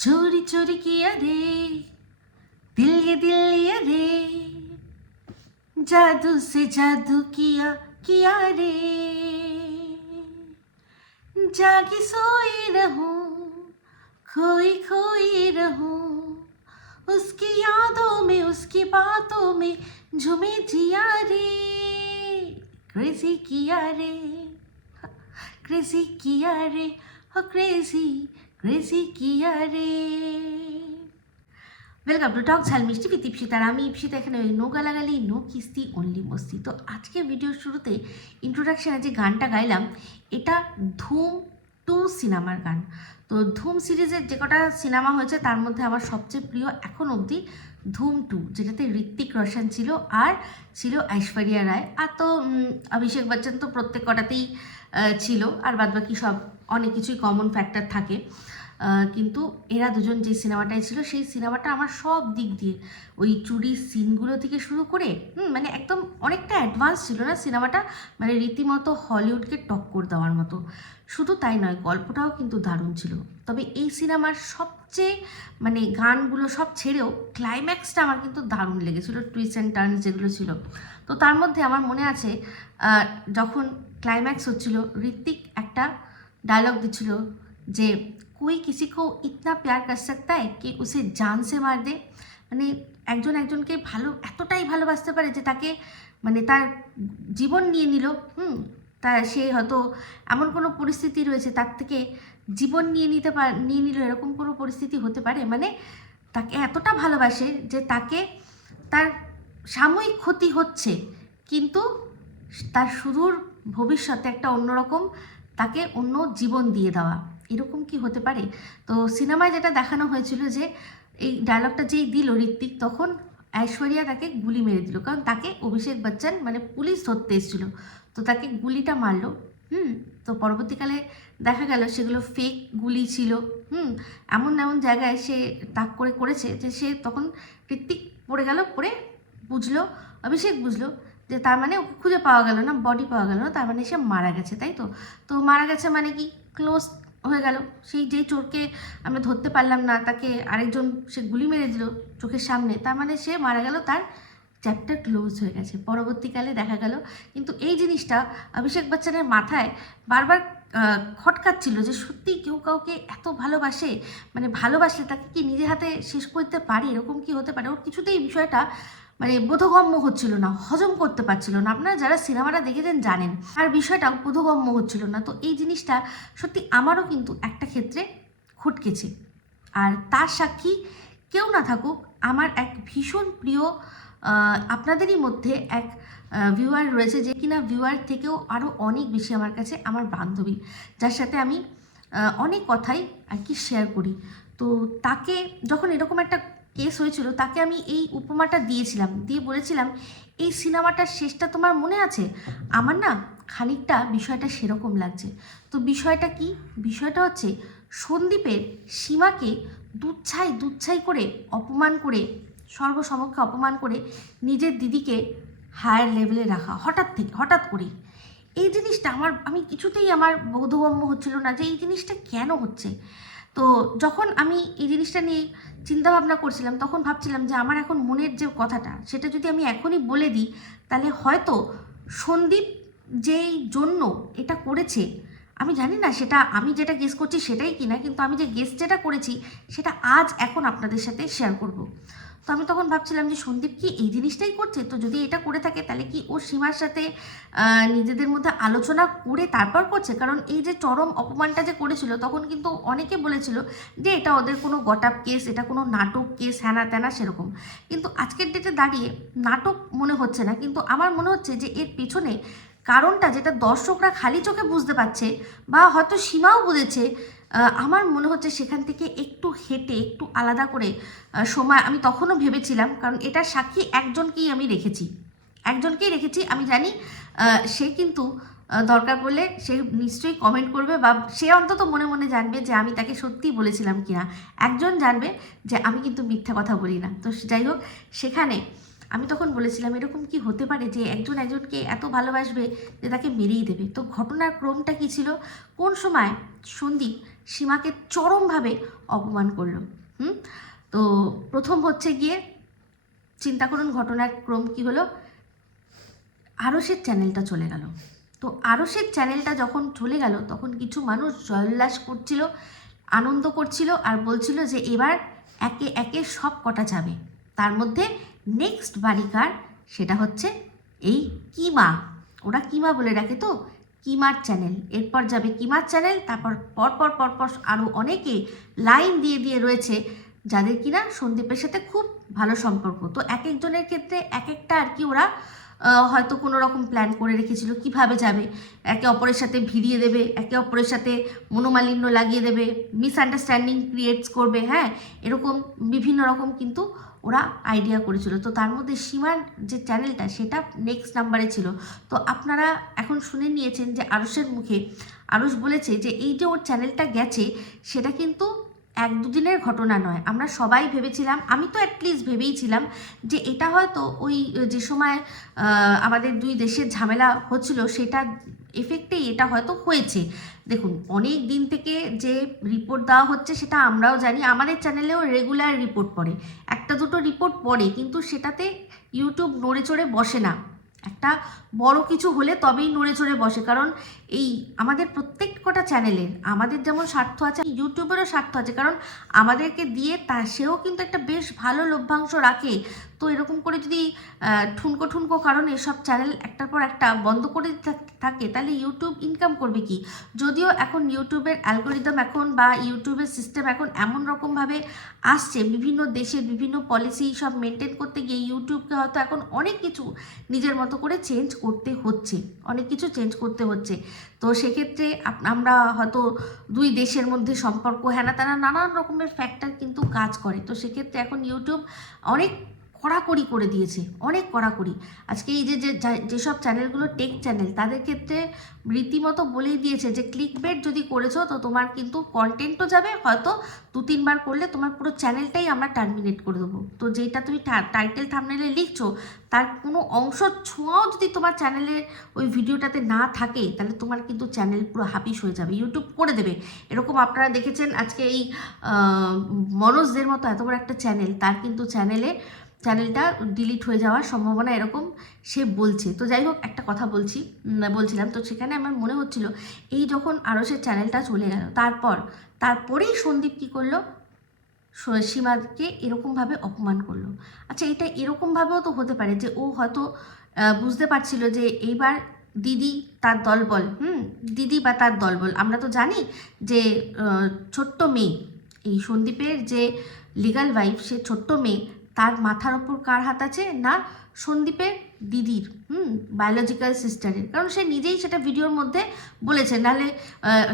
चोरी चोरी किया रे। दिल ये दिल ये रे। जादू से जादू किया किया रे। जागी सोई रहूँ, खोई खोई रहूँ, उसकी यादों में, उसकी बातों में झूमे जिया रे। क्रेजी किया रे क्रेजी किया रे हो क्रेजी ক্রেজি কিয়ারে ওয়েলকাম টু টক ঝাল মিষ্টি বিত ইপসিতার আমি ইপসিতা, এখানে ওই নো গালাগালি, নো কিস্তি অনলি মস্তি। তো আজকে ভিডিওর শুরুতে ইন্ট্রোডাকশানে যে গানটা গাইলাম, এটা ধুম টু সিনেমার গান। তো ধুম সিরিজের যে কটা সিনেমা হয়েছে, তার মধ্যে আমার সবচেয়ে প্রিয় এখন অবধি ধুম টু যেটাতে ঋত্বিক রোশন ছিল আর ছিল ঐশ্বরিয়া রায়। আর তো অভিষেক বচ্চন তো প্রত্যেক কটাতেই ছিল, আর বাদবাকি সব অনেক কিছুই কমন ফ্যাক্টর থাকে। কিন্তু এরা দুজন যে সিনেমাটায় ছিল, সেই সিনেমাটা আমার সব দিক দিয়ে, ওই চুরির সিনগুলো থেকে শুরু করে মানে একদম অনেকটা অ্যাডভান্স ছিল না সিনেমাটা মানে রীতিমতো হলিউডকে টক্কর দেওয়ার মতো। শুধু তাই নয়, গল্পটাও কিন্তু দারুণ ছিল। তবে এই সিনেমার সবচেয়ে মানে গানগুলো সব ছেড়েও ক্লাইম্যাক্সটা আমার কিন্তু দারুণ লেগেছিল টুইস্ট অ্যান্ড টার্ন যেগুলো ছিল। তো তার মধ্যে আমার মনে আছে যখন ক্লাইম্যাক্স হচ্ছিল, ঋত্বিক একটা ডায়লগ দিচ্ছিল যে, কই কিসি কো ইতনা প্যার কর সকতা হ্যায় কি উসে জান সে মার দে? মানে একজন একজনকে ভালো, এতটাই ভালোবাসতে পারে যে তাকে মানে তার জীবন নিয়ে নিল। হুম, তা সে হয়তো এমন কোনো পরিস্থিতি রয়েছে তার থেকে জীবন নিয়ে নিতে পার নিয়ে নিল, এরকম কোনো পরিস্থিতি হতে পারে? মানে তাকে এতটা ভালোবাসে যে তাকে তার সাময়িক ক্ষতি হচ্ছে, কিন্তু তার সুদূর ভবিষ্যতে একটা অন্যরকম তাকে অন্য জীবন দিয়ে দেওয়া, এরকম কি হতে পারে? তো সিনেমায় যেটা দেখানো হয়েছিল যে এই ডায়লগটা যেই দিল ঋত্বিক, তখন ঐশ্বরিয়া তাকে গুলি মেরে দিল, কারণ তাকে অভিষেক বচ্চন মানে পুলিশ ধরতে এসেছিল। তো তাকে গুলিটা মারলো হুম, তো পরবর্তীকালে দেখা গেল সেগুলো ফেক গুলি ছিল। হুম, এমন এমন জায়গায় সে তাক করে করেছে যে সে তখন ঋত্বিক পড়ে গেল, পড়ে বুঝলো, অভিষেক বুঝলো যে তার মানে ওকে খুঁজে পাওয়া গেল না বডি পাওয়া গেল না, তার মানে সে মারা গেছে, তাই তো? তো মারা গেছে মানে কি? ক্লোজ হয়ে গেল। সেই যেই চোরকে আমরা ধরতে পারলাম না, তাকে আরেকজন সে গুলি মেরে দিল চোখের সামনে, তার মানে সে মারা গেল তার চ্যাপ্টার ক্লোজ হয়ে গেছে। পরবর্তীকালে দেখা গেল, কিন্তু এই জিনিসটা অভিষেক বচ্চনের মাথায় বারবার খটকাচ্ছিল যে সত্যি কেউ কাউকে এত ভালোবাসে মানে ভালোবাসলে তাকে কি নিজে হাতে শেষ করতে পারে? এরকম কি হতে পারে? ওর কিছুতেই বিষয়টা মানে বোধগম্য হচ্ছিল না, হজম করতে পারছিল না। আপনারা যারা সিনেমাটা দেখেছেন জানেন আর বিষয়টা বোধগম্য হচ্ছিল না। তো এই জিনিসটা সত্যি আমারও কিন্তু একটা ক্ষেত্রে খুটকেছে। আর তার সাক্ষী কেউ না থাকুক, আমার এক ভীষণ প্রিয় আপনাদেরই মধ্যে এক ভিউয়ার রয়েছে যে কিনা ভিউয়ার থেকেও আরও অনেক বেশি আমার কাছে আমার বান্ধবী, যার সাথে আমি অনেক কথাই আর কি শেয়ার করি। তো তাকে যখন এরকম একটা কেস হয়েছিল, তাকে আমি এই উপমাটা দিয়েছিলাম, দিয়ে বলেছিলাম, এই সিনেমাটার শেষটা তোমার মনে আছে? আমার না খানিকটা বিষয়টা সেরকম লাগছে। তো বিষয়টা কি? বিষয়টা হচ্ছে সন্দীপের সীমাকে দুচ্ছাই দুচ্ছাই করে অপমান করে সর্বসমক্ষে অপমান করে নিজের দিদিকে হায়ার লেভেলে রাখা, হঠাৎ থেকে, হঠাৎ করে এই জিনিসটা আমার, আমি কিছুতেই আমার বোধগম্য হচ্ছিল না যে এই জিনিসটা কেন হচ্ছে। তো যখন আমি এই জিনিসটা নিয়ে চিন্তাভাবনা করছিলাম, তখন ভাবছিলাম যে আমার এখন মনের যে কথাটা, সেটা যদি আমি এখনই বলে দিই, তাহলে হয়তো সন্দীপ যেই জন্য এটা করেছে, আমি জানি না সেটা, আমি যেটা গেস করছি সেটাই কিনা, কিন্তু আমি যে গেস যেটা করেছি, সেটা আজ এখন আপনাদের সাথে শেয়ার করব। তো আমি তখন ভাবছিলাম যে সন্দীপ কি এই জিনিসটাই করছে? তো যদি এটা করে থাকে, তাহলে কি ও সীমার সাথে নিজেদের মধ্যে আলোচনা করে তারপর করছে? কারণ এই যে চরম অপমানটা যে করেছিল, তখন কিন্তু অনেকে বলেছিল যে এটা ওদের কোনো গটাপ কেস, এটা কোনো নাটক কেস হ্যানা ত্যানা সেরকম। কিন্তু আজকের ডেটে দাঁড়িয়ে নাটক মনে হচ্ছে না। কিন্তু আমার মনে হচ্ছে যে এর পেছনে কারণটা যেটা দর্শকরা খালি চোখে বুঝতে পারছে বা হয়তো সীমাও বুঝেছে আমার মনে হচ্ছে সেখান থেকে একটু হেঁটে একটু আলাদা করে সময় আমি তখনও ভেবেছিলাম, কারণ এটা সাক্ষী একজনকেই আমি রেখেছি। একজনকেই রেখেছি, আমি জানি সে কিন্তু দরকার পড়লে সে নিশ্চয়ই কমেন্ট করবে বা সে অন্তত মনে মনে জানবে যে আমি তাকে সত্যিই বলেছিলাম কিনা। একজন জানবে যে আমি কিন্তু মিথ্যা কথা বলি না। তো যাই হোক, সেখানে আমি তখন বলেছিলাম, এরকম কি হতে পারে যে একজন একজনকে এত ভালোবাসবে যে তাকে মেরেই দেবে? তো ঘটনার ক্রমটা কি ছিল? কোন সময় সন্দীপ সীমাকে চরমভাবে অপমান করল। হুম? তো প্রথম হচ্ছে গিয়ে চিন্তা করুন ঘটনার ক্রম কি হলো। আরসের চ্যানেলটা চলে গেল। তো আরসের চ্যানেলটা যখন চলে গেল, তখন কিছু মানুষ জয়োল্লাস করছিল, আনন্দ করছিল আর বলছিল যে এবার একে একে সব কটা যাবে। তার মধ্যে নেক্সট বালিকার সেটা হচ্ছে এই কিমা। ওরা কিমা বলে ডাকে তো কিমার চ্যানেল। এরপর যাবে কিমার চ্যানেল, তারপর পরপর পরপর আরও অনেকে লাইন দিয়ে দিয়ে রয়েছে যাদের কিনা সন্দীপের সাথে খুব ভালো সম্পর্ক। তো এক একজনের ক্ষেত্রে এক একটা আর কি ওরা হয়তো কোনো রকম প্ল্যান করে রেখেছিল কীভাবে যাবে। একে অপরের সাথে ভিড়িয়ে দেবে, একে অপরের সাথে মনোমালিন্য লাগিয়ে দেবে মিসআন্ডারস্ট্যান্ডিং ক্রিয়েটস করবে হ্যাঁ? এরকম বিভিন্ন রকম কিন্তু ওরা আইডিয়া করেছিল। তো তার মধ্যে সীমার যে চ্যানেলটা সেটা নেক্সট নাম্বারে ছিল। তো আপনারা এখন শুনে নিয়েছেন যে আরুষের মুখে, আরুষ বলেছে যে এই যে ওর চ্যানেলটা গেছে, সেটা কিন্তু এক দুদিনের ঘটনা নয়। আমরা সবাই ভেবেছিলাম, আমি তো অ্যাটলিস্ট ভেবেইছিলাম যে এটা হয়তো ওই যে সময় আমাদের দুই দেশের ঝামেলা হচ্ছিল, সেটা এফেক্টেই এটা হয়তো হয়েছে। দেখুন অনেক দিন থেকে যে রিপোর্ট দেওয়া হচ্ছে সেটা আমরাও জানি, আমাদের চ্যানেলেও রেগুলার রিপোর্ট পড়ে। একটা দুটো রিপোর্ট পড়ে, কিন্তু সেটাতে ইউটিউব নড়ে চড়ে বসে না। একটা বড় কিছু হলে তবেই নড়ে চড়ে বসে। কারণ এই আমাদের প্রত্যেক কটা চ্যানেলের আমাদের যেমন স্বার্থ আছে ইউটিউবেরও স্বার্থ আছে। কারণ আমাদেরকে দিয়ে তা, সেও কিন্তু একটা বেশ ভালো লভ্যাংশ রাখে। তো এরকম করে যদি ঠুনকো ঠুনকো কারণে সব চ্যানেল একটার পর একটা বন্ধ করে থাকে, তাহলে ইউটিউব ইনকাম করবে কি? যদিও এখন ইউটিউবের অ্যালগোরিদম এখন বা ইউটিউবের সিস্টেম এখন এমন রকমভাবে আসছে, বিভিন্ন দেশের বিভিন্ন পলিসি সব মেনটেন করতে গিয়ে ইউটিউবকে হয়তো এখন অনেক কিছু নিজের মতো করে চেঞ্জ করতে হচ্ছে, অনেক কিছু চেঞ্জ করতে হচ্ছে। তো সেক্ষেত্রে আমরা হয়তো দুই দেশের মধ্যে সম্পর্ক, হ্যানা তারা নানান রকমের ফ্যাক্টর কিন্তু কাজ করে। তো সেক্ষেত্রে এখন ইউটিউব অনেক কড়াকড়ি করে দিয়েছে, অনেক কড়াকড়ি। আজকে এই যে যেসব চ্যানেলগুলো টেক চ্যানেল তাদের ক্ষেত্রে রীতিমতো বলেই দিয়েছে যে ক্লিক বেট যদি করেছ, তো তোমার কিন্তু কন্টেন্টও যাবে, হয়তো দু, তিনবার করলে তোমার পুরো চ্যানেলটাই আমরা টার্মিনেট করে দেবো। তো যেটা তুমি টাইটেল থামনেলে লিখছো, তার কোনো অংশ ছোঁয়াও যদি তোমার চ্যানেলে ওই ভিডিওটাতে না থাকে, তাহলে তোমার কিন্তু চ্যানেল পুরো হাপিস হয়ে যাবে ইউটিউব করে দেবে। এরকম আপনারা দেখেছেন আজকে এই মনোজদের মতো এত বড় একটা চ্যানেল তার কিন্তু চ্যানেলে চ্যানেলটা ডিলিট হয়ে যাওয়ার সম্ভাবনা এরকম সে বলছে। তো যাই হোক, একটা কথা বলছি বলছিলাম। তো সেখানে আমার মনে হচ্ছিল, এই যখন আরসের চ্যানেলটা চলে গেল, তারপর, তারপরেই সন্দীপ কী করল? স- সীমাকে এরকমভাবে অপমান করল। আচ্ছা এটা এরকমভাবেও তো হতে পারে যে ও হয়তো বুঝতে পারছিল যে এইবার দিদি তার দলবল, হুম, দিদি বা তার দলবল। আমরা তো জানি যে ছোট্ট মেয়ে, এই সন্দীপের যে লিগাল ওয়াইফ সে ছোট্ট মেয়ে তার মাথার ওপর কার হাত আছে না সন্দীপের দিদির, হুম বায়োলজিক্যাল সিস্টারের কারণ সে নিজেই সেটা ভিডিওর মধ্যে বলেছে, নাহলে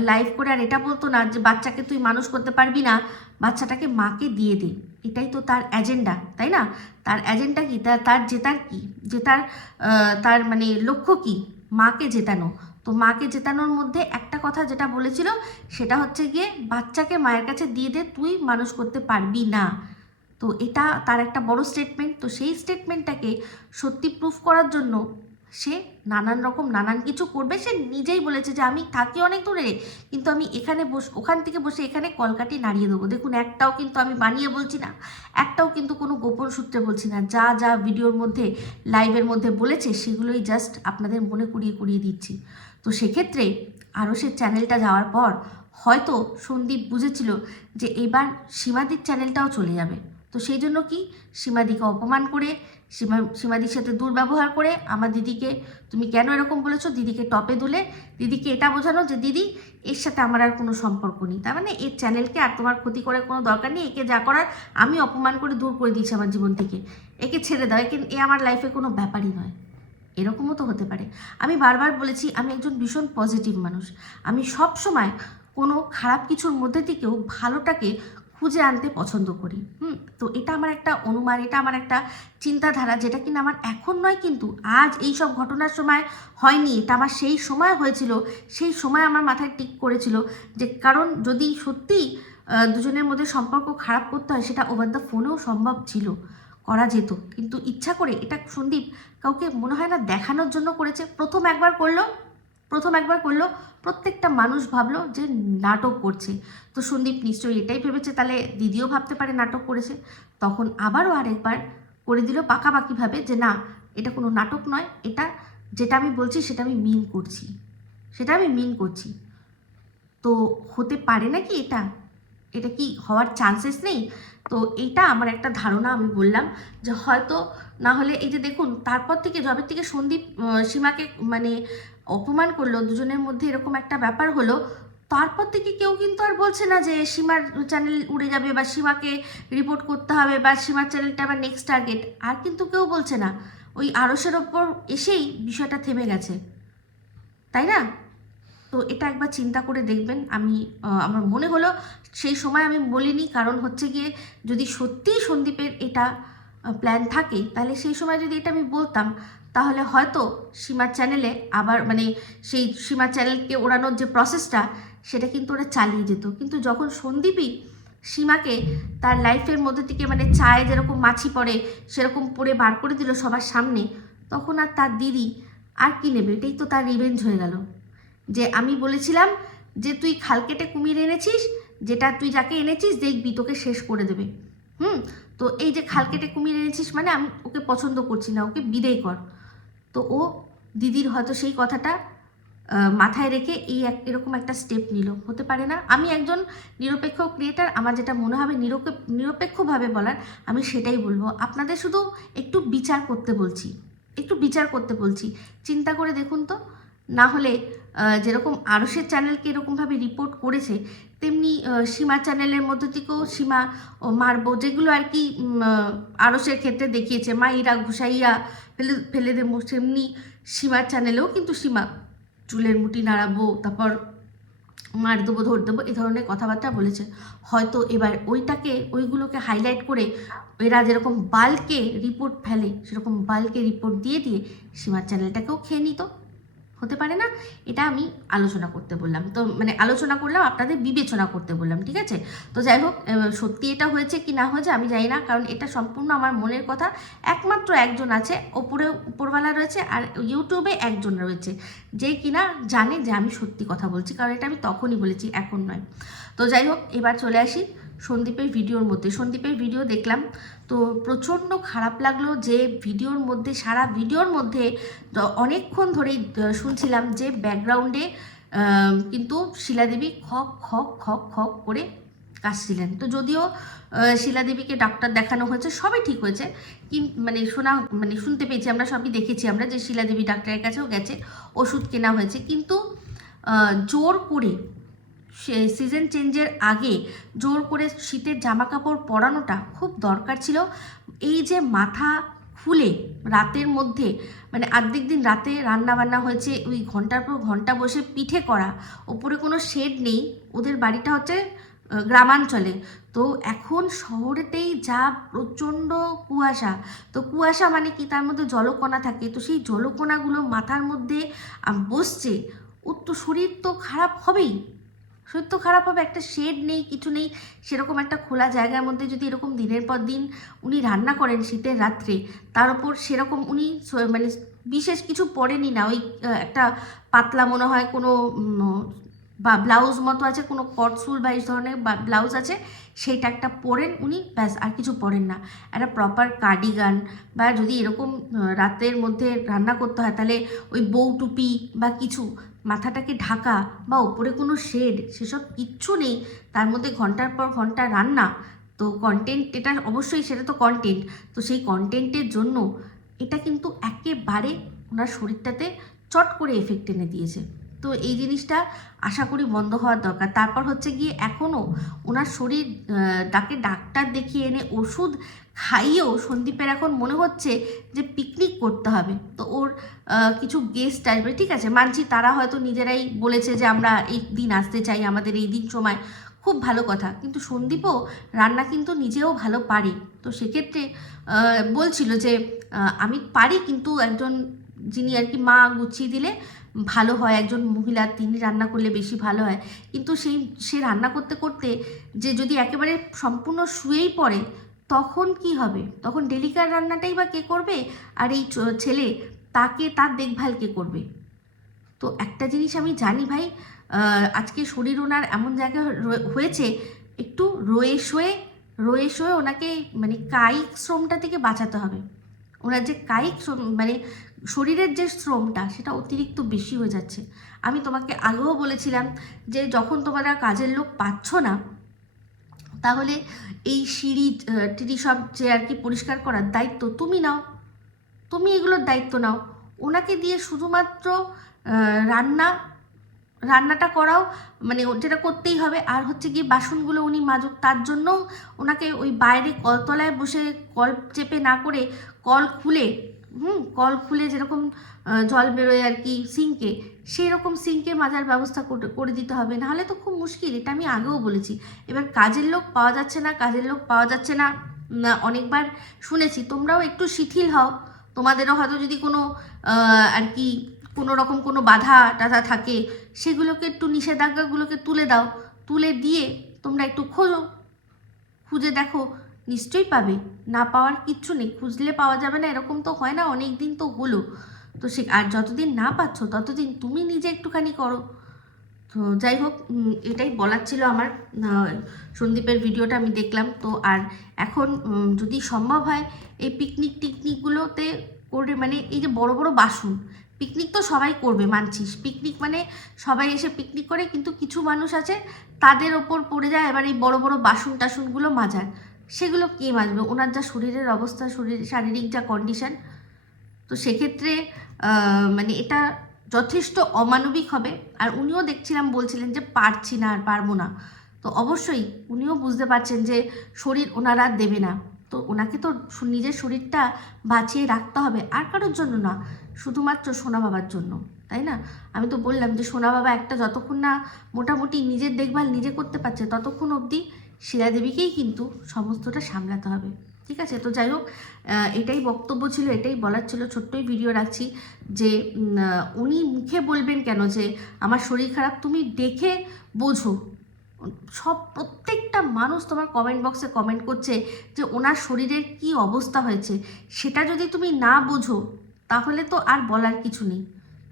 লাইভ করে আর এটা বলতো না যে বাচ্চাকে তুই মানুষ করতে পারবি না, বাচ্চাটাকে মাকে দিয়ে দে। এটাই তো তার এজেন্ডা তাই না? তার এজেন্ডা কি? তার তার জেতার কি? জেতার তার মানে লক্ষ্য কি? মাকে জেতানো। তো মাকে জেতানোর মধ্যে একটা কথা যেটা বলেছিল, সেটা হচ্ছে গিয়ে বাচ্চাকে মায়ের কাছে দিয়ে দে, তুই মানুষ করতে পারবি না। তো এটা তার একটা বড় স্টেটমেন্ট তো সেই স্টেটমেন্টটাকে সত্যি প্রুফ করার জন্য সে নানান রকম নানান কিছু করবে। সে নিজেই বলেছে যে, আমি থাকি অনেক দূরে, কিন্তু আমি এখানে বস, ওখান থেকে বসে এখানে কলকাটি নাড়িয়ে দেবো। দেখুন, একটাও কিন্তু আমি বানিয়ে বলছি না, একটাও কিন্তু কোনো গোপন সূত্রে বলছি না। যা যা ভিডিওর মধ্যে লাইভের মধ্যে বলেছে, সেগুলোই জাস্ট আপনাদের মনে করিয়ে করিয়ে দিচ্ছি। তো সেক্ষেত্রে আরও সে চ্যানেলটা যাওয়ার পর হয়তো সন্দীপ বুঝেছিল যে, এবার সীমাদির চ্যানেলটাও চলে যাবে। তো সেই জন্য কি? সীমাদিকে অপমান করে, সীমা, সীমাদির সাথে দুর্ব্যবহার করে আমার দিদিকে, তুমি কেন এরকম বলেছ? দিদিকে টপে তুলে দিদিকে এটা বোঝানো যে, দিদি, এর সাথে আমার আর কোনো সম্পর্ক নেই। তার মানে এর চ্যানেলকে আর তোমার ক্ষতি করার কোনো দরকার নেই। একে যা করার আমি অপমান করে দূর করে দিয়েছি আমার জীবন থেকে। একে ছেড়ে দাও। একে, এ আমার লাইফে কোনো ব্যাপারই নয়। এরকমও তো হতে পারে। আমি বারবার বলেছি, আমি একজন ভীষণ পজিটিভ মানুষ। আমি সব সময় কোনো খারাপ কিছুর মধ্যে থেকেও ভালোটাকে খুঁজে আনতে পছন্দ করি। হুম, তো এটা আমার একটা অনুমান, এটা আমার একটা চিন্তাধারা, যেটা কিনা আমার এখন নয় কিন্তু আজ এই সব ঘটনার সময় হয়নি, এটা আমার সেই সময় হয়েছিল, সেই সময় আমার মাথায় টিক করেছিল যে কারণ যদি সত্যি দুজনের মধ্যে সম্পর্ক খারাপ করতে হয়, সেটা ওভার দ্য ফোনেও সম্ভব ছিল, করা যেত। কিন্তু ইচ্ছা করে, এটা সন্দীপ কাউকে মনে হয় না দেখানোর জন্য করেছে, প্রথম একবার করল প্রথম একবার করল, প্রত্যেকটা মানুষ ভাবলো যে নাটক করছে। তো সন্দীপ নিশ্চয়ই এটাই ভেবেছে, তাহলে দিদিও ভাবতে পারে নাটক করেছে। তখন আবারও আরেকবার করে দিল পাকাপাকিভাবে যে না, এটা কোনো নাটক নয়, এটা যেটা আমি বলছি সেটা আমি মিন করছি। সেটা আমি মিন করছি। তো হতে পারে নাকি এটা? এটা কি হওয়ার চান্সেস নেই? তো এইটা আমার একটা ধারণা আমি বললাম যে হয়তো না হলে এই যে দেখুন, তারপর থেকে যবে থেকে সন্দীপ সীমাকে মানে অপমান করল, দুজনের মধ্যে এরকম একটা ব্যাপার হলো, তারপর থেকে কেউ কিন্তু আর বলছে না যে সীমার চ্যানেল উড়ে যাবে বা সীমাকে রিপোর্ট করতে হবে বা সীমার চ্যানেলটা আবার নেক্সট টার্গেট আর কিন্তু কেউ বলছে না। ওই আড়সের ওপর এসেই বিষয়টা থেমে গেছে। তাই না? তো এটা একবার চিন্তা করে দেখবেন। আমি আমার মনে হলো সেই সময় আমি বলিনি, কারণ হচ্ছে গিয়ে যদি সত্যিই সন্দীপের এটা প্ল্যান থাকে, তাহলে সেই সময় যদি এটা আমি বলতাম, তাহলে হয়তো সীমার চ্যানেলে আবার মানে সেই সীমার চ্যানেলকে ওড়ানোর যে প্রসেসটা সেটা কিন্তু ওরা চালিয়ে যেত। কিন্তু যখন সন্দীপই সীমাকে তার লাইফের মধ্যে থেকে মানে চায়ে যেরকম মাছি পড়ে, সেরকম পড়ে বার করে দিল সবার সামনে, তখন আর তার দিদি আর কি নেবে? এটাই তো তার রিভেঞ্জ হয়ে গেল। যে আমি বলেছিলাম যে তুই খাল কেটে কুমির এনেছিস, যেটা তুই যাকে এনেছিস দেখবি, তোকে শেষ করে দেবে। হুম? তো এই যে খাল কেটে কুমির এনেছিস মানে আমি ওকে পছন্দ করছি না, ওকে বিদেয় কর। তো ও দিদির হয়তো সেই কথাটা মাথায় রেখে এই এক, এরকম একটা স্টেপ নিল। হতে পারে না। আমি একজন নিরপেক্ষ ক্রিয়েটার আমার যেটা মনে হবে নিরপে নিরপেক্ষভাবে বলার, আমি সেটাই বলব। আপনাদের শুধু একটু বিচার করতে বলছি। একটু বিচার করতে বলছি। চিন্তা করে দেখুন তো, না হলে যেরকম আরসের চ্যানেলকে এরকমভাবে রিপোর্ট করেছে, তেমনি সীমা চ্যানেলের মধ্যে থেকেও সীমা মারবো, যেগুলো আর কি আরসের ক্ষেত্রে দেখিয়েছে। মাইরা, ঘুষাইয়া ফেলে ফেলে দেবো, সেমনি সীমার চ্যানেলেও কিন্তু সীমা চুলের মুটি নাড়াবো, তারপর মার দেবো, ধর দেবো, এ ধরনের কথাবার্তা বলেছে। হয়তো এবার ওইটাকে, ওইগুলোকে হাইলাইট করে এরা যেরকম বাল্কে রিপোর্ট ফেলে, সেরকম বাল্কে রিপোর্ট দিয়ে দিয়ে সীমার চ্যানেলটাকেও খেয়ে নিত। হতে পারে না, এটা আমি আলোচনা করতে বললাম। তো মানে আলোচনা করলাম, আপনাদের বিবেচনা করতে বললাম, ঠিক আছে? তো যাই হোক সত্যি এটা হয়েছে কি না হয়েছে আমি জানি না, কারণ এটা সম্পূর্ণ আমার মনের কথা। একমাত্র একজন আছে, ওপরে, উপরওয়ালা রয়েছে আর ইউটিউবে একজন রয়েছে। যে কিনা জানে যে আমি সত্যি কথা বলছি, কারণ এটা আমি তখনই বলেছি, এখন নয়। তো যাই হোক, এবার চলে আসি সন্দীপের ভিডিওর মধ্যে। সন্দীপের ভিডিও দেখলাম তো প্রচণ্ড খারাপ লাগল যে ভিডিওর মধ্যে, সারা ভিডিওর মধ্যে অনেকক্ষণ ধরেই শুনছিলাম যে ব্যাকগ্রাউন্ডে কিন্তু শিলাদেবী খক খক খক খক করে কাশছিলেন। তো যদিও শিলাদেবীকে ডাক্তার দেখানো হয়েছে, সবই ঠিক হয়েছে। কি মানে শোনা মানে শুনতে পেয়েছি আমরা, সবই দেখেছি আমরা যে শিলাদেবী ডাক্তারের কাছেও গেছে, ওষুধ কেনা হয়েছে। কিন্তু জোর করে সিজন চেঞ্জের আগে জোর করে শীতের জামা কাপড় পরানোটা খুব দরকার ছিল। এই যে মাথা খুলে রাতের মধ্যে মানে আর্ধেক দিন রাতে রান্না বান্না হয়েছে, ওই ঘণ্টার পর ঘণ্টা বসে পিঠে করা, ওপরে কোনো শেড নেই, ওদের বাড়িটা হচ্ছে গ্রামাঞ্চলে। তো এখন শহরেতেই যা প্রচণ্ড কুয়াশা, তো কুয়াশা মানে কি? তার মধ্যে জলকণা থাকে, তো সেই জলকণাগুলো মাথার মধ্যে বসছে, ওর তো শরীর তো খারাপ হবেই। তো খারাপ হবে, একটা শেড নেই, কিছু নেই, সেরকম একটা খোলা জায়গার মধ্যে যদি এরকম দিনের পর দিন উনি রান্না করেন শীতের রাত্রে, তার উপর সেরকম উনি মানে বিশেষ কিছু পরেনি না, ওই একটা পাতলা মনে হয় কোনো বা ব্লাউজ মতো আছে, কোনো কটসুল বা এই ধরনের বা- ব্লাউজ আছে, সেইটা একটা পরেন উনি, ব্যাস, আর কিছু পরেন না। একটা প্রপার কার্ডিগান বা যদি এরকম রাতের মধ্যে রান্না করতে হয়, তাহলে ওই বউ টুপি বা কিছু মাথাটাকে ঢাকা বা ওপরে কোনো শেড সেসব কিচ্ছু নেই। তার মধ্যে ঘণ্টার পর ঘণ্টা রান্না। তো কন্টেন্ট এটা অবশ্যই সেটা তো কন্টেন্ট তো সেই কন্টেন্টের জন্য এটা কিন্তু একেবারে ওনার শরীরটাতে চট করে এফেক্ট এনে দিয়েছে। তো এই জিনিসটা আশা করি বন্ধ হওয়ার দরকার। তারপর হচ্ছে গিয়ে এখনও ওনার শরীর ডাকে ডাক্তার দেখিয়ে এনে ওষুধ খাইয়েও সন্দীপের এখন মনে হচ্ছে যে পিকনিক করতে হবে। তো ওর কিছু গেস্ট আসবে, ঠিক আছে? মানছি তারা হয়তো নিজেরাই বলেছে যে আমরা এই দিন আসতে চাই, আমাদের এই দিন সময়। খুব ভালো কথা। কিন্তু সন্দীপও রান্না কিন্তু নিজেও ভালো পারে। তো সেক্ষেত্রে বলছিল যে আমি পারি, কিন্তু একজন যিনি আর কি মা গুছিয়ে দিলে ভালো হয়, একজন মহিলা তিনি রান্না করলে বেশি ভালো হয়। কিন্তু সেই, সে রান্না করতে করতে যে যদি একেবারে সম্পূর্ণ শুয়েই পড়ে, তখন কি হবে? তখন ডেলিকার রান্নাটাই বা কে করবে? আর এই ছেলে তাকে, তার দেখভাল কে করবে? তো একটা জিনিস আমি জানি ভাই আজকে শরীর ওনার এমন জায়গায় হয়েছে, একটু রয়ে শোয়ে রয়ে শোয়ে ওনাকে মানে কায়িক শ্রমটা থেকে বাঁচাতে হবে। ওনার যে কায়িক শ্রম মানে শরীরের যে শ্রমটা সেটা অতিরিক্ত বেশি হয়ে যাচ্ছে। আমি তোমাকে আগেও বলেছিলাম যে যখন তোমরা কাজের লোক পাচ্ছ না, তাহলে এই সিঁড়ি টিড়ি সব যে আর কি পরিষ্কার করার দায়িত্ব তুমি নাও। তুমি এগুলোর দায়িত্ব নাও। ওনাকে দিয়ে শুধুমাত্র রান্না, রান্নাটা করাও মানে যেটা করতেই হবে। আর হচ্ছে গিয়ে বাসনগুলো উনি মাজুক, তার জন্য ওনাকে ওই বাইরে কলতলায় বসে কল চেপে না করে কল খুলে হুম কল খুলে যেরকম জল বেরোয় আর কি সিঙ্কে সেই রকম সিঙ্কে মাজার ব্যবস্থা করে- দিতে হবে। নাহলে তো খুব মুশকিল এটা আমি আগেও বলেছি। এবার কাজের লোক পাওয়া যাচ্ছে না কাজের লোক পাওয়া যাচ্ছে না, অনেকবার শুনেছি। তোমরাও একটু শিথিল হও। তোমাদেরও হয়তো যদি কোনো আর কি কোনো রকম কোনো বাধা টাধা থাকে সেগুলোকে একটু নিষেধাজ্ঞাগুলোকে তুলে দাও। তুলে দিয়ে তোমরা একটু খোঁজো খুঁজে দেখো নিশ্চয়ই পাবে। না পাওয়ার কিচ্ছু নেই। খুঁজলে পাওয়া যাবে না, এরকম তো হয় না অনেক দিন তো হলো। তো সে, আর যতদিন না পাচ্ছ, ততদিন তুমি নিজে একটুখানি করো। তো যাই হোক এটাই বলার ছিল আমার। সন্দীপের ভিডিওটা আমি দেখলাম। তো আর এখন যদি সম্ভব হয়, এই পিকনিক টিকনিকগুলোতে করে মানে এই যে বড় বড় বাসন পিকনিক তো সবাই করবে, মানছিস। পিকনিক মানে সবাই এসে পিকনিক করে, কিন্তু কিছু মানুষ আছে, তাদের ওপর পড়ে যায়, এবার এই বড় বড় বাসন টাসনগুলো মাজার। সেগুলো কে বাঁচবে? ওনার যা শরীরের অবস্থা, শরীর, শারীরিক যা কন্ডিশন তো সেক্ষেত্রে মানে এটা যথেষ্ট অমানবিক হবে। আর উনিও দেখছিলাম, বলছিলেন যে পারছি না, আর পারব না। তো অবশ্যই উনিও বুঝতে পারছেন যে শরীর ওনারা দেবে না। তো ওনাকে তো নিজের শরীরটা বাঁচিয়ে রাখতে হবে, আর কারোর জন্য না, শুধুমাত্র সোনা বাবার জন্য, তাই না? আমি তো বললাম যে সোনা বাবা একটা যতক্ষণ না মোটামুটি নিজের দেখভাল নিজে করতে পারছে, ততক্ষণ অবধি শিলা দেবীকেই কিন্তু সমস্তটা সামলাতে হবে। ঠিক আছে? তো যাই হোক এটাই বক্তব্য ছিল, এটাই বলার ছিল। ছোট্টই ভিডিও রাখছি যে উনি মুখে বলবেন কেন যে, আমার শরীর খারাপ, তুমি দেখে বোঝো। সব প্রত্যেকটা মানুষ তোমার কমেন্ট বক্সে কমেন্ট করছে যে, ওনার শরীরের কি অবস্থা হয়েছে? সেটা যদি তুমি না বোঝো, তাহলে তো আর বলার কিছু নেই।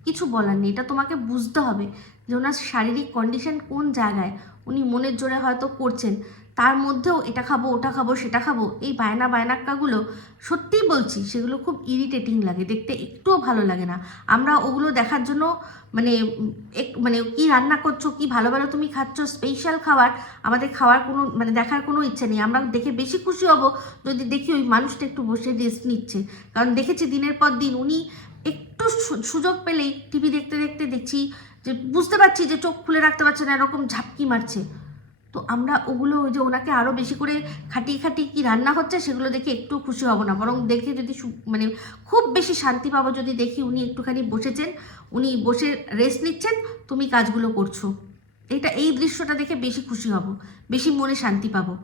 কিছু বলার নেই। এটা তোমাকে বুঝতে হবে যে, ওনার শারীরিক কন্ডিশন কোন জায়গায়। উনি মনের জোরে হয়তো করছেন। তার মধ্যেও এটা খাব, ওটা খাব, সেটা খাব, এই বায়না বায়নাক্কাগুলো সত্যিই বলছি, সেগুলো খুব ইরিটেটিং লাগে, দেখতে একটুও ভালো লাগে না। আমরা ওগুলো দেখার জন্য মানে এক মানে কি রান্না করছ, কি ভালো ভালো তুমি খাচ্ছ স্পেশাল খাবার, আমাদের খাওয়ার কোনো মানে দেখার কোনো ইচ্ছে নেই। আমরা দেখে বেশি খুশি হব যদি দেখি ওই মানুষটা একটু বসে রেস্ট নিচ্ছে। কারণ দেখেছি দিনের পর দিন উনি একটু সুযোগ পেলেই টিভি দেখতে দেখতে দেখছি যে বুঝতে পারছি যে চোখ খুলে রাখতে পারছে না, এরকম ঝাপকি মারছে। তো আমরা ওগুলো ওই যে ওনাকে আরও বেশি করে খাটিয়ে খাটিয়ে কি রান্না হচ্ছে সেগুলো দেখে একটু খুশি হব না। বরং দেখে যদি মানে খুব বেশি শান্তি পাবো যদি দেখি উনি একটুখানি বসেছেন, উনি বসে রেস্ট নিচ্ছেন, তুমি কাজগুলো করছ। এটা এই দৃশ্যটা দেখে বেশি খুশি হব, বেশি মনে শান্তি পাবো।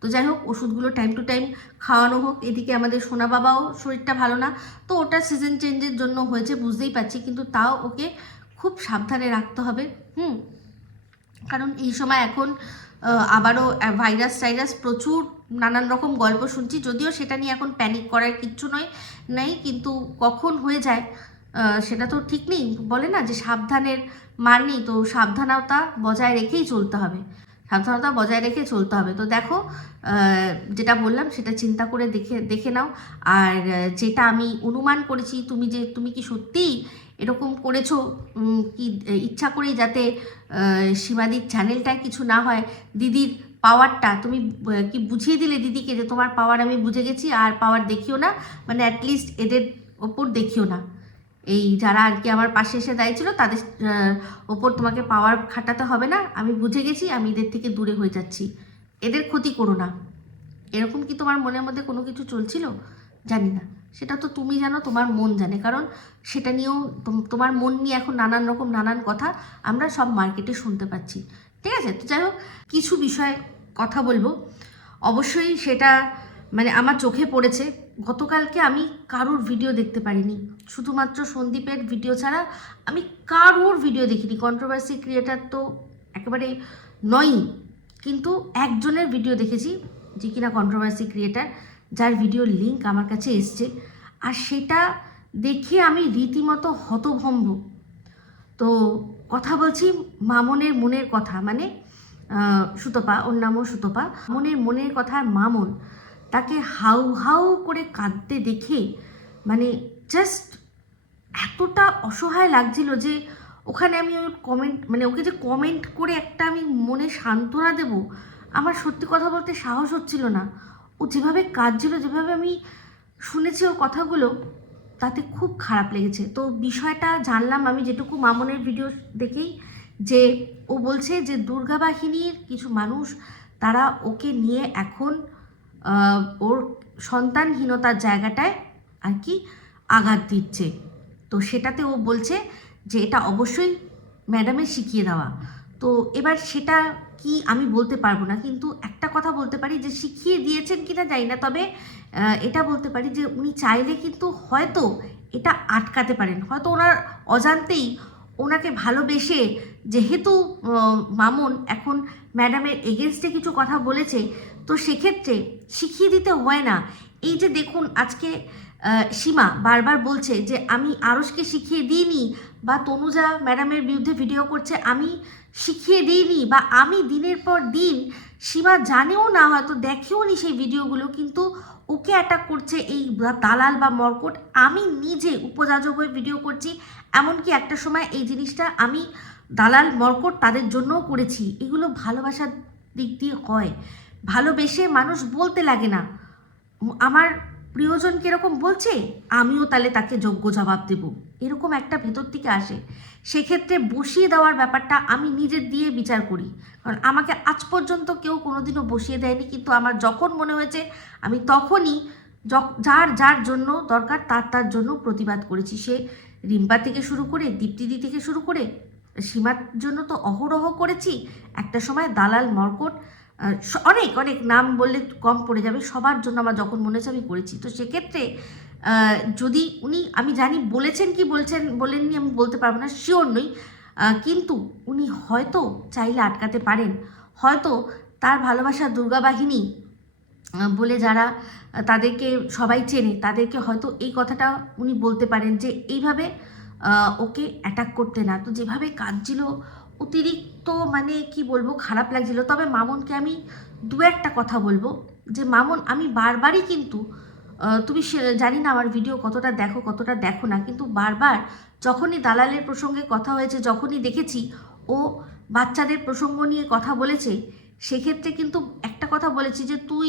তো যাই হোক, ওষুধগুলো টাইম টু টাইম খাওয়ানো হোক, এদিকে আমাদের সোনা বাবাও শরীরটা ভালো না। তো ওটা সিজন চেঞ্জের জন্য হয়েছে, বুঝতেই পারছি, কিন্তু তাও ওকে খুব সাবধানে রাখতে হবে, হুম? কারণ এই সময় এখন আবারও ভাইরাস টাইরাস প্রচুর নানান রকম গল্প শুনছি, যদিও সেটা নিয়ে এখন প্যানিক করার কিচ্ছু নয়, নেই, কিন্তু কখন হয়ে যায় সেটা তো ঠিক নেই, বলে না যে সাবধানের মার নেই, তো সাবধানতা বজায় রেখেই চলতে হবে, সাবধানতা বজায় রেখে চলতে হবে। তো দেখো যেটা বললাম সেটা চিন্তা করে দেখে দেখে নাও, আর যেটা আমি অনুমান করেছি, তুমি যে, তুমি কি সত্যিই এরকম করেছ? কি, ইচ্ছা করেই যাতে সীমাদির চ্যানেলটায় কিছু না হয়। দিদির পাওয়ারটা তুমি কি বুঝিয়ে দিলে দিদিকে যে তোমার পাওয়ার আমি বুঝে গেছি, আর পাওয়ার দেখিও না? মানে অ্যাটলিস্ট এদের ওপর দেখিও না। এই যারা আর কি আমার পাশে এসে দাঁড়িয়েছিল, তাদের ওপর তোমাকে পাওয়ার খাটাতে হবে না। আমি বুঝে গেছি, আমি এদের থেকে দূরে হয়ে যাচ্ছি। এদের ক্ষতি করো না। এরকম কি তোমার মনের মধ্যে কোনো কিছু চলছিল? জানি না। সেটা তো তুমি জানো, তোমার মন জানে। কারণ সেটা নিয়েও তোমার মন নিয়ে এখন নানান রকম নানান কথা আমরা সব মার্কেটে শুনতে পাচ্ছি। ঠিক আছে? তো যাই হোক, কিছু বিষয়ে কথা বলব। অবশ্যই সেটা মানে আমার চোখে পড়েছে। গতকালকে আমি কারোর ভিডিও দেখতে পারিনি। শুধুমাত্র সন্দীপের ভিডিও ছাড়া আমি কারোর ভিডিও দেখিনি। কন্ট্রোভার্সি ক্রিয়েটার তো একেবারে নয়ই, কিন্তু একজনের ভিডিও দেখেছি যে কিনা কন্ট্রোভার্সি ক্রিয়েটার যার ভিডিওর লিঙ্ক আমার কাছে এসছে। আর সেটা দেখে আমি রীতিমতো হতভম্ব। তো কথা বলছি মামনের মনের কথা মানে সুতপা, ওর নামও সুতপা। মামনের মনের কথা মামন তাকে হাউ হাউ করে কাঁদতে দেখে মানে জাস্ট এতটা অসহায় লাগছিল যে, ওখানে আমি ওর কমেন্ট মানে ওকে যে কমেন্ট করে একটা আমি মনে সান্ত্বনা দেব, আমার সত্যি কথা বলতে সাহস হচ্ছিল না। ও যেভাবে কাঁদছিল, যেভাবে আমি শুনেছি ওর কথাগুলো, তাতে খুব খারাপ লেগেছে। তো বিষয়টা জানলাম আমি যেটুকু মামনের ভিডিও দেখেই যে ও বলছে যে দুর্গা বাহিনীর কিছু মানুষ, তারা ওকে নিয়ে এখন ওর সন্তানহীনতার জায়গাটায় আর কি আঘাত দিচ্ছে। তো সেটাতে ও বলছে যে এটা অবশ্যই ম্যাডামের শিখিয়ে দেওয়া। তো এবার সেটা কি আমি বলতে পারব না, কিন্তু একটা কথা বলতে পারি যে শিখিয়ে দিয়েছেন কিনা জানি না, তবে এটা বলতে পারি যে উনি চাইলে কিন্তু হয়তো এটা আটকাতে পারেন। হয়তো ওনার অজান্তেই ওনাকে ভালোবেসে যেহেতু মামুন এখন ম্যাডামের এগেনস্টে কিছু কথা বলেছে, তো সেক্ষেত্রে শিখিয়ে দিতে হয় না। এই যে দেখুন, আজকে সীমা বারবার বলছে যে, আমি আরসকে শিখিয়ে দিইনি বা তনুজা ম্যাডামের বিরুদ্ধে ভিডিও করছে, আমি শিখিয়ে দিইনি বা আমি দিনের পর দিন সীমা জানেও না, হয়তো দেখেও নি সেই ভিডিওগুলো কিন্তু ওকে অ্যাটাক করছে এই দালাল বা মর্কট। আমি নিজে উপযাজক হয়ে ভিডিও করছি, এমনকি একটা সময় এই জিনিসটা আমি দালাল, মর্কট তাদের জন্যও করেছি। এগুলো ভালোবাসার দিক দিয়ে হয়। ভালোবেসে মানুষ বলতে লাগে না। আমার প্রিয়জন কীরকম বলছে, আমিও তাহলে তাকে যোগ্য জবাব দেব। এরকম একটা ভেতর থেকে আসে। সেক্ষেত্রে বসিয়ে দেওয়ার ব্যাপারটা আমি নিজের দিয়ে বিচার করি। কারণ আমাকে আজ পর্যন্ত কেউ কোনোদিনও বসিয়ে দেয়নি, কিন্তু আমার যখন মনে হয়েছে, আমি তখনই যার যার জন্য দরকার, তার তার জন্য প্রতিবাদ করেছি। সে রিম্পা থেকে শুরু করে দীপ্তিদি থেকে শুরু করে, সীমার জন্য তো অহরহ করেছি। একটা সময় দালাল মর্কট অনেক অনেক নাম বললে কম পড়ে যাবে। সবার জন্য আমার যখন মনে হচ্ছে আমি করেছি। তো সেক্ষেত্রে যদি উনি, আমি জানি বলেছেন কি বলছেন, বলেননি আমি বলতে পারব না শিওর নই। কিন্তু উনি হয়তো চাইলে আটকাতে পারেন। হয়তো তার ভালোবাসা দুর্গা বাহিনী বলে যারা তাদেরকে সবাই চেনে, তাদেরকে হয়তো এই কথাটা উনি বলতে পারেন যে, এইভাবে ওকে অ্যাটাক করতে না। তো যেভাবে কাঁদছিল অতিরিক্ত মানে কি বলব, খারাপ লাগছিল। তবে মামুনকে আমি দু একটা কথা বলব। যে মামুন, আমি বারবারই কিন্তু তুমি জানি না আমার ভিডিও কতটা দেখো কতটা দেখো না, কিন্তু বারবার যখনই দালালের প্রসঙ্গে কথা হয়েছে, যখনই দেখেছি, ও বাচ্চাদের প্রসঙ্গ নিয়ে কথা বলেছে, সেক্ষেত্রে কিন্তু একটা কথা বলেছি যে, তুই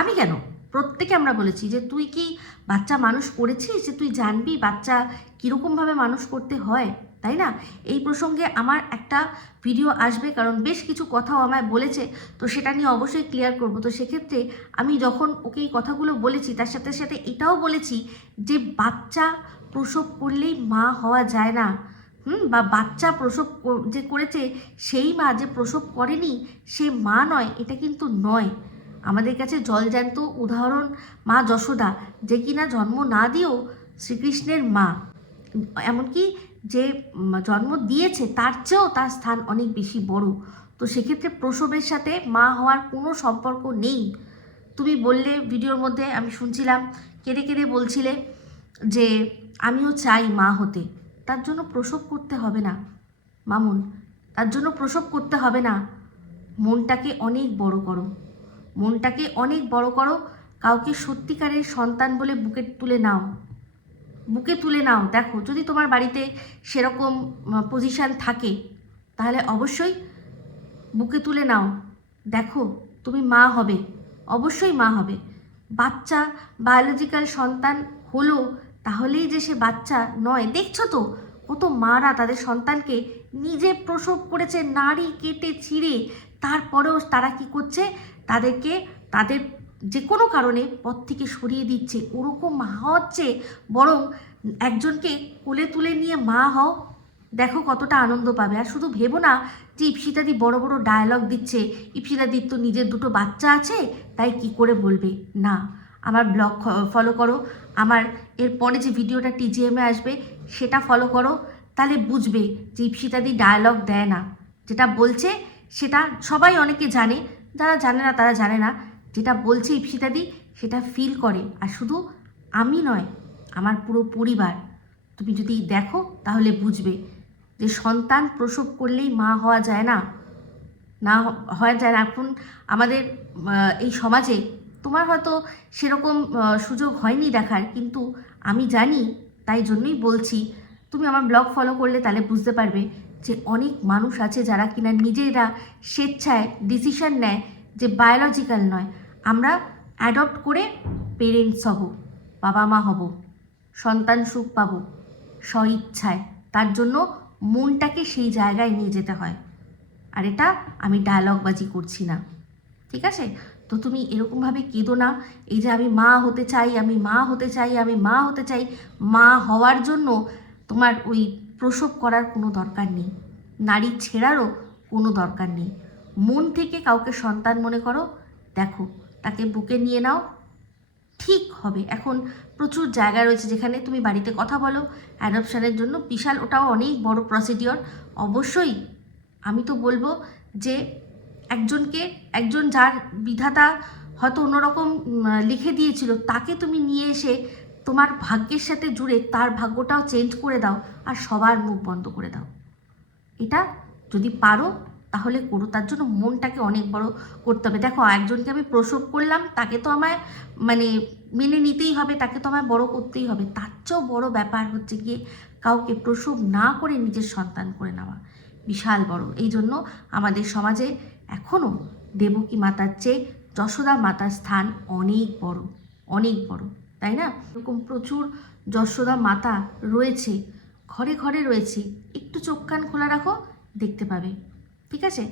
আমি কেন? প্রত্যেকে আমরা বলেছি যে, তুই কি বাচ্চা মানুষ করেছিস? যে, তুই জানবি বাচ্চা কীরকমভাবে মানুষ করতে হয়? তাই না? এই প্রসঙ্গে আমার একটা ভিডিও আসবে, কারণ বেশ কিছু কথাও আমায় বলেছে, তো সেটা নিয়ে অবশ্যই ক্লিয়ার করব। তো সেক্ষেত্রে আমি যখন ওকে এই কথাগুলো বলেছি, তার সাথে সাথে এটাও বলেছি যে, বাচ্চা প্রসব করলেই মা হওয়া যায় না। হুম? বা বাচ্চা প্রসব যে করেছে, সেই মা যে প্রসব করেনি, সে মা নয়, এটা কিন্তু নয়। আমাদের কাছে জলজ্যান্ত উদাহরণ মা যশোদা, যে কিনা জন্ম না দিয়েও শ্রীকৃষ্ণের মা। এমনকি যে জন্ম দিয়েছে, তার চেয়েও তার স্থান অনেক বেশি বড়। তো সেক্ষেত্রে প্রসবের সাথে মা হওয়ার কোনো সম্পর্ক নেই। তুমি বললে ভিডিওর মধ্যে, আমি শুনছিলাম, কেঁদে কেঁদে বলছিলে যে, আমিও চাই মা হতে। তার জন্য প্রসব করতে হবে না, মামুন। তার জন্য প্রসব করতে হবে না। মনটাকে অনেক বড় করো। মনটাকে অনেক বড় করো। কাউকে সত্যিকারের সন্তান বলে বুকে তুলে নাও। বুকে তুলে নাও। দেখো, যদি তোমার বাড়িতে সেরকম পজিশান থাকে, তাহলে অবশ্যই বুকে তুলে নাও। দেখো, তুমি মা হবে, অবশ্যই মা হবে। বাচ্চা বায়োলজিক্যাল সন্তান হলো, তাহলেই যে সে বাচ্চা নয়। দেখছ তো, কত মারা তাদের সন্তানকে নিজে প্রসব করেছে, নাড়ি কেটে ছিঁড়ে, তারপরেও তারা কি করছে? তাদেরকে, তাদের যে কোনো কারণে পথ থেকে সরিয়ে দিচ্ছে, ওরকম মা হচ্ছে বরং একজনকে কোলে তুলে নিয়ে মা হও, দেখো কতটা আনন্দ পাবে। আর শুধু ভেবো না যে ইপসিতাদি বড় বড় ডায়লগ দিচ্ছে, ইপসিতাদির তো নিজের দুটো বাচ্চা আছে, তাই কি করে বলবে? না, আমার ব্লগ ফলো করো। আমার এরপরে যে ভিডিওটা টিজিএমে আসবে, সেটা ফলো করো। তাহলে বুঝবে যে ইপসিতাদি ডায়লগ দেয় না। যেটা বলছে, সেটা সবাই অনেকে জানে, যারা জানে না তারা জানে না। যেটা বলছে ইপসিতাদি সেটা ফিল করে। আর শুধু আমি নয়, আমার পুরো পরিবার। তুমি যদি দেখো, তাহলে বুঝবে যে সন্তান প্রসব করলেই মা হওয়া যায় না। না হওয়া যায় না। এখন আমাদের এই সমাজে তোমার হয়তো সেরকম সুযোগ হয়নি দেখার, কিন্তু আমি জানি, তাই জন্যই বলছি, তুমি আমার ব্লগ ফলো করলে তাহলে বুঝতে পারবে যে অনেক মানুষ আছে যারা কিনা নিজেরা স্বেচ্ছায় ডিসিশন নেয় যে বায়োলজিক্যাল নয়। আমরা অ্যাডপ্ট করে পেরেন্টস হব, বাবা মা হব, সন্তান সুখ পাবো, স্বইচ্ছায়। তার জন্য মনটাকে সেই জায়গায় নিয়ে যেতে হয়। আর এটা আমি ডায়লগবাজি করছি না। ঠিক আছে? তো তুমি এরকমভাবে কেঁদো না। এই যে আমি মা হতে চাই, আমি মা হতে চাই, আমি মা হতে চাই, মা হওয়ার জন্য তোমার ওই প্রসব করার কোনো দরকার নেই। নারী ছেড়ারও কোনো দরকার নেই। মন থেকে কাউকে সন্তান মনে করো, দেখো তাকে বুকে নিয়ে নাও। ঠিক হবে, এখন প্রচুর জায়গা রয়েছে যেখানে তুমি বাড়িতে কথা বলো। অ্যাডপশনের জন্য বিশাল, ওটাও অনেক বড় প্রসিডিওর অবশ্যই আমি তো বলব যে একজনকে, একজন যার বিধাতা হয়তো অন্যরকম লিখে দিয়েছিল, তাকে তুমি নিয়ে এসে তোমার ভাগ্যের সাথে জুড়ে তার ভাগ্যটাও চেঞ্জ করে দাও আর সবার মুখ বন্ধ করে দাও। এটা যদি পারো তাহলে করো, তার জন্য মনটাকে অনেক বড় করতে হবে। দেখো, একজনকে আমি প্রসব করলাম, তাকে তো আমায় মানে মেনে নিতেই হবে, তাকে তো আমায় বড় করতেই হবে। তার চেয়েও বড় ব্যাপার হচ্ছে গিয়ে কাউকে প্রসব না করে নিজের সন্তান করে নেওয়া। বিশাল বড়। এই জন্য আমাদের সমাজে এখনও দেবকী মাতার চেয়ে যশোদা মাতার স্থান অনেক বড় অনেক বড়, তাই না? এরকম প্রচুর যশোদা মাতা রয়েছে, ঘরে ঘরে রয়েছে। একটু চোখ কান খোলা রাখো, দেখতে পাবে। ঠিক আছে?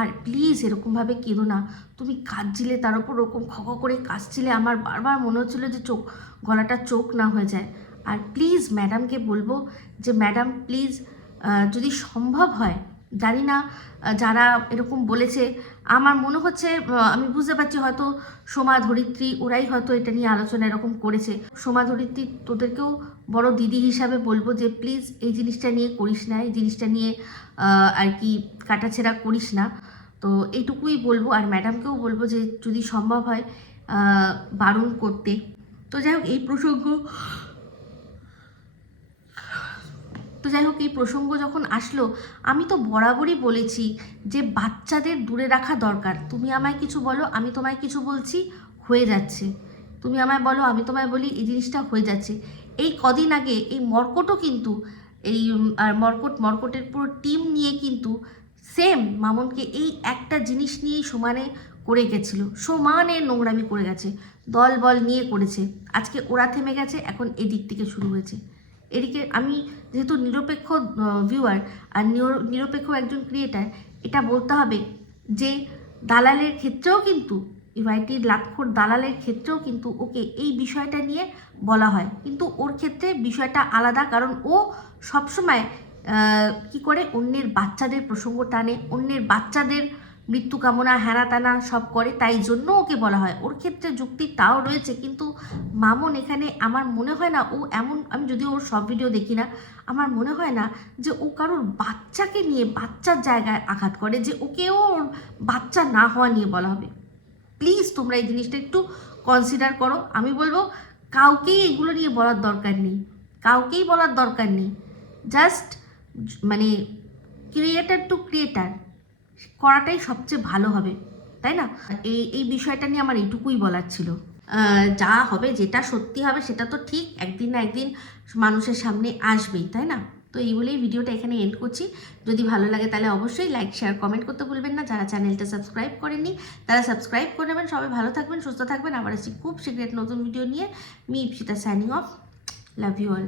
আর প্লিজ এরকমভাবে কেঁদো না। তুমি কাঁদছিলে, তার ওপর ওরকম খ করে কাঁদছিলে। আমার বারবার মনে হচ্ছিল যে চোখ, গলাটা চোখ না হয়ে যায়। আর প্লিজ ম্যাডামকে বলব যে ম্যাডাম প্লিজ যদি সম্ভব হয় জানি না যারা এরকম বলেছে। আমার মনে হচ্ছে আমি বুঝতে পারছি হয়তো সোমা ধরিত্রী, ওরাই হয়তো এটা নিয়ে আলোচনা এরকম করেছে। সোমা ধরিত্রী, তোদেরকেও বড় দিদি হিসাবে বলব যে প্লিজ এই জিনিসটা নিয়ে করিস না, এই জিনিসটা নিয়ে আর কি কাটাছেড়া করিস না। তো এইটুকুই বলব, আর ম্যাডামকেও বলব যে, যদি সম্ভব হয় বারণ করতে। তো যাই হোক, এই প্রসঙ্গ তো যাই হোক, এই প্রসঙ্গ যখন আসলো, আমি তো বরাবরই বলেছি যে বাচ্চাদের দূরে রাখা দরকার। তুমি আমায় কিছু বলো, আমি তোমায় কিছু বলছি, হয়ে যাচ্ছে। তুমি আমায় বলো, আমি তোমায় বলি, এই জিনিসটা হয়ে যাচ্ছে। এই কদিন আগে এই মর্কটও কিন্তু, এই আর মর্কট, মর্কটের পুরো টিম নিয়ে কিন্তু সেম মামনকে এই একটা জিনিস নিয়েই সমানে করে গেছিল। সমানে নোংরামি করে গেছে। দল বল নিয়ে করেছে। আজকে ওরা থেমে গেছে, এখন এদিক থেকে শুরু হয়েছে। এদিকে আমি যেহেতু নিরপেক্ষ ভিউয়ার আর নির- নিরপেক্ষ একজন ক্রিয়েটার এটা বলতে হবে যে দালালের ক্ষেত্রেও কিন্তু ইউআইটির লাক্ষর দালালের ক্ষেত্রেও কিন্তু ওকে এই বিষয়টা নিয়ে বলা হয়। কিন্তু ওর ক্ষেত্রে বিষয়টা আলাদা, কারণ ও সবসময় কি করে? অন্যের বাচ্চাদের প্রসঙ্গ টানে, অন্যের বাচ্চাদের মৃত্যু কামনা হ্যানা তানা সব করে, তাই জন্য ওকে বলা হয়। ওর ক্ষেত্রে যুক্তি তাও রয়েছে, কিন্তু মামন এখানে আমার মনে হয় না, ও এমন, আমি যদিও ওর সব ভিডিও দেখি না, আমার মনে হয় না যে ও কারোর বাচ্চাকে নিয়ে বাচ্চার জায়গায় আঘাত করে, যে ওকেও ওর বাচ্চা না হওয়া নিয়ে বলা হবে। প্লিজ তোমরা এই জিনিসটা একটু কনসিডার করো। আমি বলব, কাউকেই এগুলো নিয়ে বলার দরকার নেই। কাউকেই বলার দরকার নেই। জাস্ট মানে ক্রিয়েটার টু ক্রিয়েটার করাটাই সবচেয়ে ভালো হবে, তাই না? এই এই বিষয়টা নিয়ে আমার এইটুকুই বলার ছিল। যা হবে, যেটা সত্যি হবে, সেটা তো ঠিক, একদিন না একদিন মানুষের সামনে আসবেই, তাই না? তো এই বলেই ভিডিওটা এখানে এন্ড করছি। যদি ভালো লাগে তাহলে অবশ্যই লাইক শেয়ার কমেন্ট করতে ভুলবেন না। যারা চ্যানেলটা সাবস্ক্রাইব করেননি, তারা সাবস্ক্রাইব করে নেবেন। সবাই ভালো থাকবেন, সুস্থ থাকবেন। আবার আসছি খুব শীঘ্র নতুন ভিডিও নিয়ে। Me Ipsita signing off love you all